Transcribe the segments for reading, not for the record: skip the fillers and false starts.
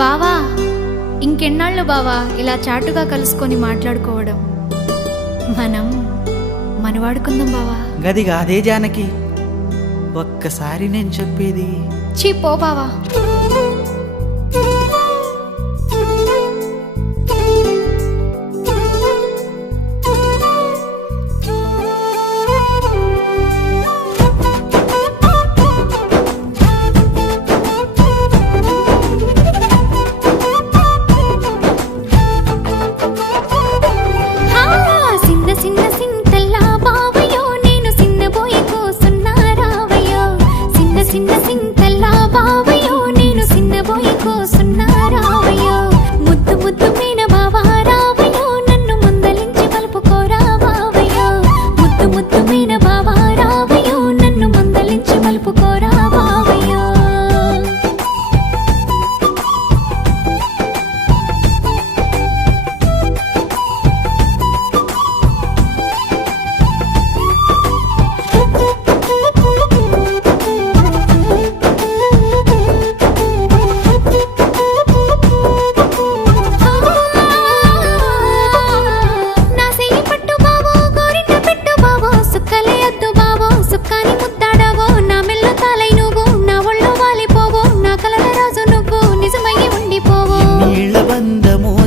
బావా, ఇంకెన్నాళ్ళు బావా ఇలా చాటుగా కలుసుకొని మాట్లాడుకోవడం? మనం మనవాడుకుందాం బావా. గదిగా అదే జానకి, ఒక్కసారి నేను చెప్పేది. చీ పో బావా.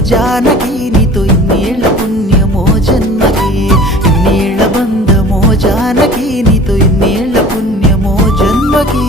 జానకి నీతో ఇన్నేళ్ల పుణ్యమో జన్మకి, ఇన్నేళ్ల బంధమో జానకి నీతో ఇన్నేళ్ల పుణ్యమో జన్మకి.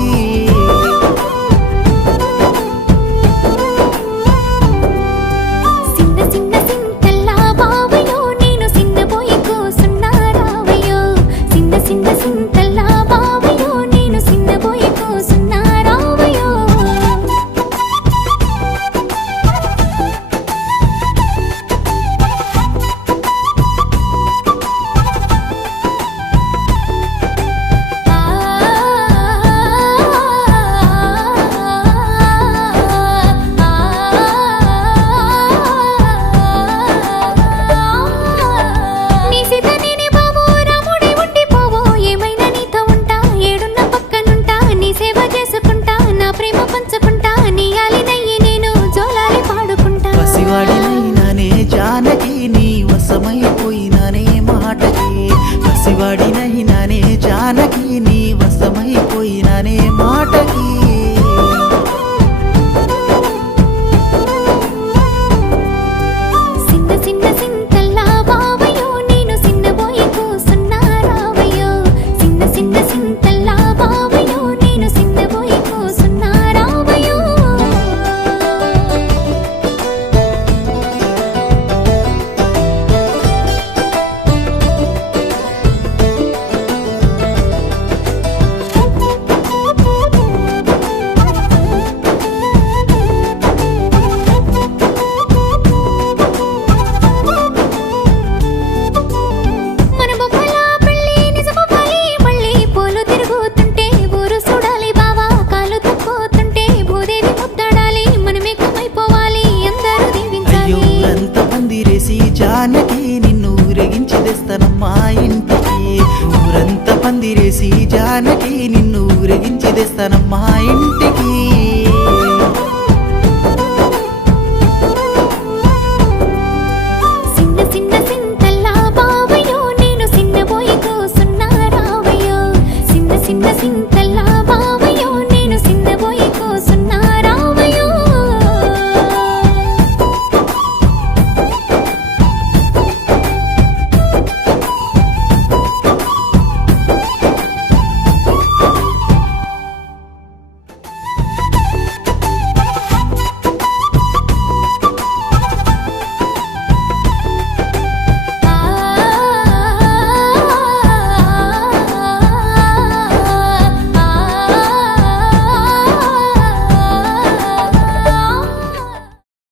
జానకి నీ వశమైపోయిననే మాటకి, పసివాడినైనానే జానకి నీ వశమైపోయిననే మాటకి. జానకి నిన్ను ఊరేగించి తెస్తానమ్మా ఇంటికి, ఊరంతా పందిరేసి జానకి నిన్ను ఊరేగించి తెస్తానమ్మా ఇంటికి.